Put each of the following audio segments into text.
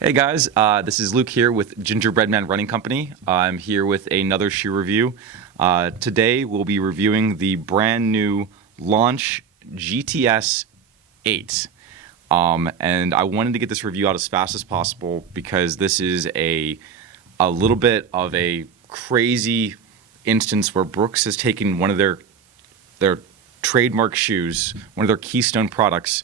Hey guys, this is Luke here with Gingerbread Man Running Company. I'm here with another shoe review. Today we'll be reviewing the brand new Launch GTS 8. And I wanted to get this review out as fast as possible because this is a little bit of a crazy instance where Brooks has taken one of their trademark shoes, one of their keystone products,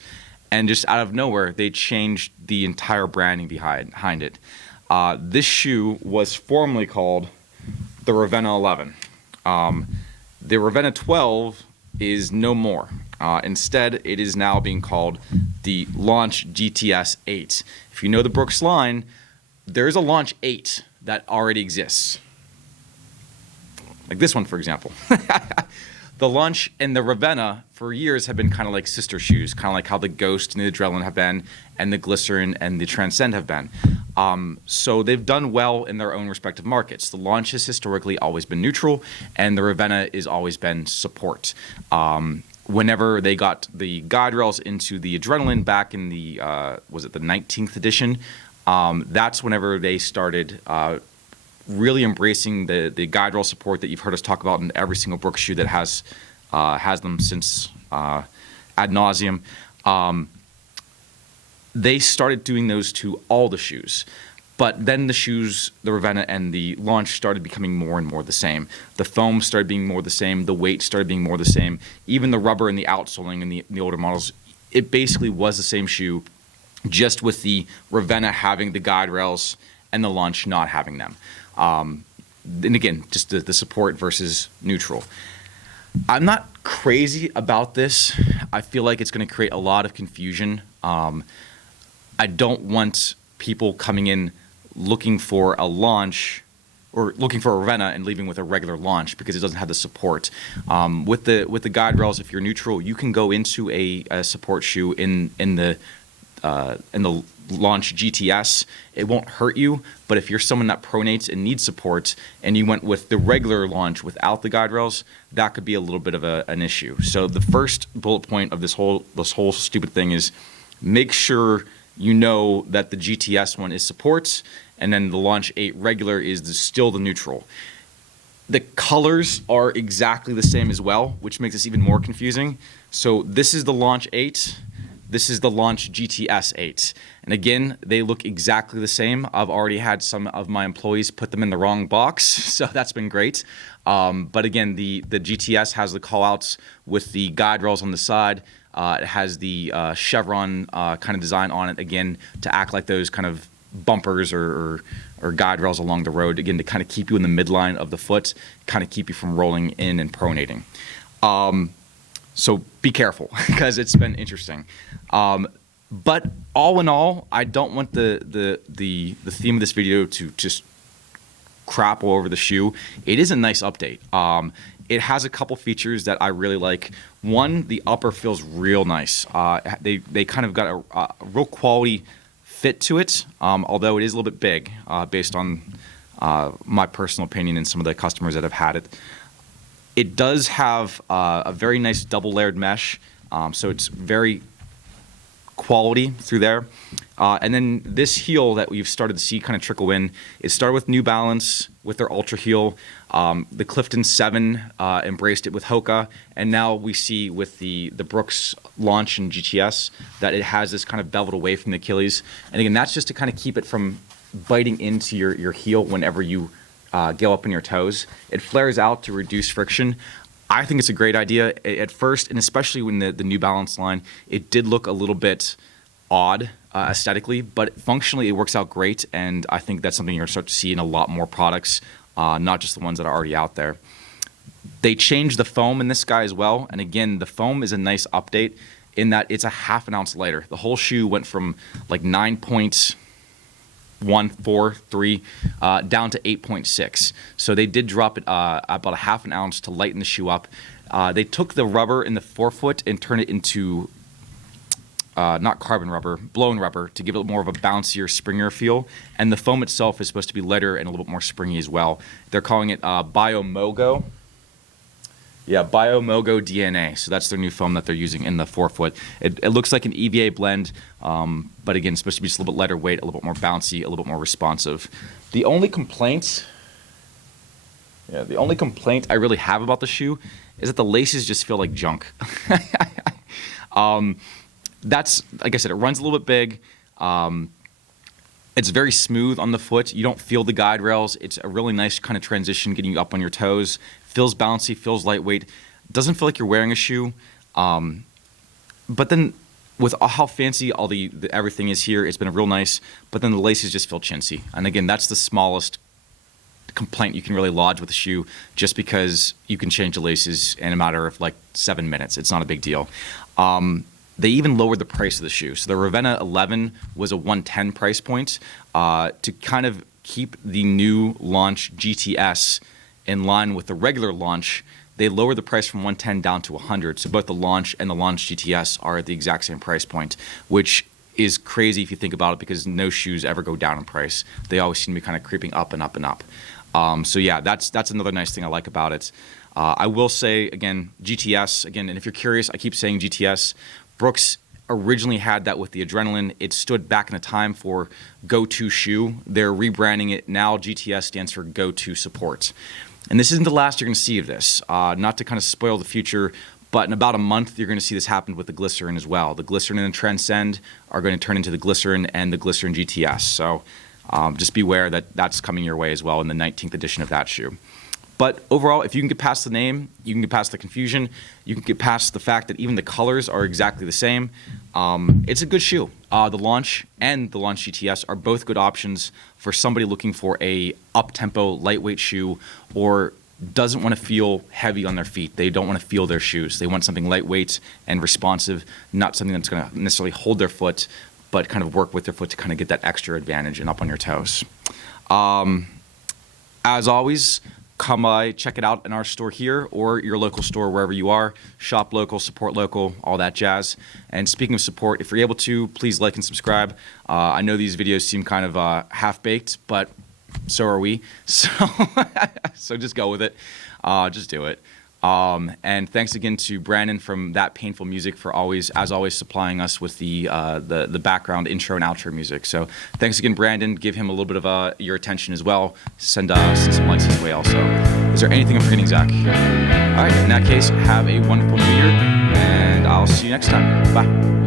and just out of nowhere, they changed the entire branding behind it. This shoe was formerly called the Ravenna 11. The Ravenna 12 is no more. Instead, it is now being called the Launch GTS 8. If you know the Brooks line, there's a Launch 8 that already exists. Like this one, for example. The Launch and the Ravenna for years have been kind of like sister shoes, kind of like how the Ghost and the Adrenaline have been, and the Glycerin and the Transcend have been. So they've done well in their own respective markets. The Launch has historically always been neutral, and the Ravenna has always been support. Whenever they got the guide rails into the Adrenaline back in the, was it the 19th edition, that's whenever they started really embracing the guide rail support that you've heard us talk about in every single Brooks shoe that has them since ad nauseum. They started doing those to all the shoes. But then the shoes, the Ravenna and the Launch, started becoming more and more the same. The foam started being more the same. The weight started being more the same. Even the rubber and the outsoling in the older models, it basically was the same shoe, just with the Ravenna having the guide rails and the Launch not having them. And again, just the support versus neutral. I'm not crazy about this. I feel like it's going to create a lot of confusion. I don't want people coming in looking for a Launch or looking for a Ravenna and leaving with a regular Launch because it doesn't have the support. With the guide rails, if you're neutral, you can go into a support shoe in the Launch GTS. It won't hurt you, but if you're someone that pronates and needs support and you went with the regular Launch without the guide rails, that could be a little bit of an issue. So the first bullet point of this whole stupid thing is make sure you know that the GTS one is support and then the Launch 8 regular is still the neutral. The colors are exactly the same as well, which makes this even more confusing. So this is the Launch 8. This is the Launch GTS 8. And again, they look exactly the same. I've already had some of my employees put them in the wrong box, so that's been great. But again, the GTS has the callouts with the guide rails on the side. It has the chevron kind of design on it, again, to act like those kind of bumpers or guide rails along the road, again, to kind of keep you in the midline of the foot, kind of keep you from rolling in and pronating. So be careful because it's been interesting. But all in all, I don't want the theme of this video to just crap all over the shoe. It is a nice update. It has a couple features that I really like. One, the upper feels real nice. They kind of got a real quality fit to it, although it is a little bit big based on my personal opinion and some of the customers that have had it. It does have a very nice double layered mesh, so it's very quality through there. And then this heel that we've started to see kind of trickle in, it started with New Balance with their Ultra heel. The Clifton 7 embraced it with Hoka, and now we see with the Brooks Launch and GTS that it has this kind of beveled away from the Achilles. And again, that's just to kind of keep it from biting into your heel whenever you go up in your toes. It flares out to reduce friction. I think it's a great idea at first, and especially when the New Balance line, it did look a little bit odd aesthetically, but functionally it works out great, and I think that's something you're going to start to see in a lot more products, not just the ones that are already out there. They changed the foam in this guy as well, and again, the foam is a nice update in that it's a half an ounce lighter. The whole shoe went from like 9.143 down to 8.6. So they did drop it about a half an ounce to lighten the shoe up. They took the rubber in the forefoot and turned it into not carbon rubber, blown rubber, to give it more of a bouncier, springier feel. And the foam itself is supposed to be lighter and a little bit more springy as well. They're calling it Biomogo. Yeah, Biomogo DNA. So that's their new foam that they're using in the forefoot. It looks like an EVA blend, but again, it's supposed to be just a little bit lighter weight, a little bit more bouncy, a little bit more responsive. The only complaint I really have about the shoe is that the laces just feel like junk. That's, like I said, it runs a little bit big. It's very smooth on the foot. You don't feel the guide rails. It's a really nice kind of transition getting you up on your toes. Feels bouncy, feels lightweight. Doesn't feel like you're wearing a shoe. But then with how fancy all the everything is here, it's been real nice. But then the laces just feel chintzy. And again, that's the smallest complaint you can really lodge with a shoe, just because you can change the laces in a matter of like 7 minutes. It's not a big deal. They even lowered the price of the shoe. So the Ravenna 11 was a $110 price point. To kind of keep the new Launch GTS in line with the regular Launch, they lowered the price from $110 down to $100. So both the Launch and the Launch GTS are at the exact same price point, which is crazy if you think about it, because no shoes ever go down in price. They always seem to be kind of creeping up and up and up. So yeah, that's another nice thing I like about it. I will say, again, GTS, again, and if you're curious, I keep saying GTS. Brooks originally had that with the Adrenaline. It stood back in a time for go-to shoe. They're rebranding it now. GTS stands for go-to support. And this isn't the last you're going to see of this. Not to kind of spoil the future, but in about a month, you're going to see this happen with the Glycerin as well. The Glycerin and the Transcend are going to turn into the Glycerin and the Glycerin GTS. So just beware that that's coming your way as well in the 19th edition of that shoe. But overall, if you can get past the name, you can get past the confusion, you can get past the fact that even the colors are exactly the same, it's a good shoe. The Launch and the Launch GTS are both good options for somebody looking for a up-tempo, lightweight shoe, or doesn't want to feel heavy on their feet. They don't want to feel their shoes. They want something lightweight and responsive, not something that's going to necessarily hold their foot, but kind of work with their foot to kind of get that extra advantage and up on your toes. As always, come by, check it out in our store here or your local store wherever you are. Shop local, support local, all that jazz. And speaking of support, if you're able to, please like and subscribe. I know these videos seem kind of half-baked, but so are we. So just go with it. Just do it. And thanks again to Brandon from That Painful Music for always, as always, supplying us with the background intro and outro music. So thanks again, Brandon. Give him a little bit of your attention as well. Send some likes his way also. Is there anything I'm forgetting, Zach? All right, in that case, have a wonderful New Year, and I'll see you next time. Bye.